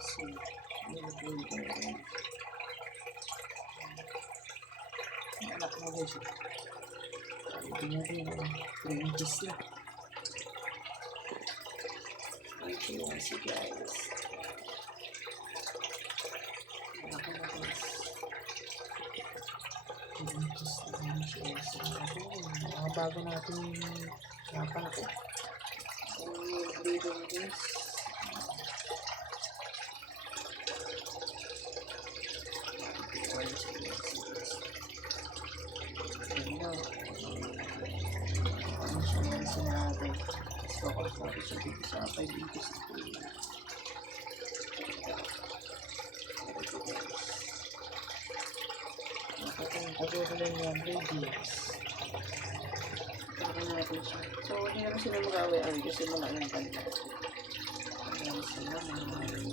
So, nilagay ko rin. Anak mo guys. Hindi natin yung 3 inches na. Ito yung si guys. Anak mo guys. 3 inches na siya. Mga bago natin napanak eh. So, dito guys. Natin. So, ako siya dito sa 5 inches. Nakapagpagod lang yung radius. Taka natin siya. So, hindi naman sila mag-away kasi wala ng banda. Ayan sila mga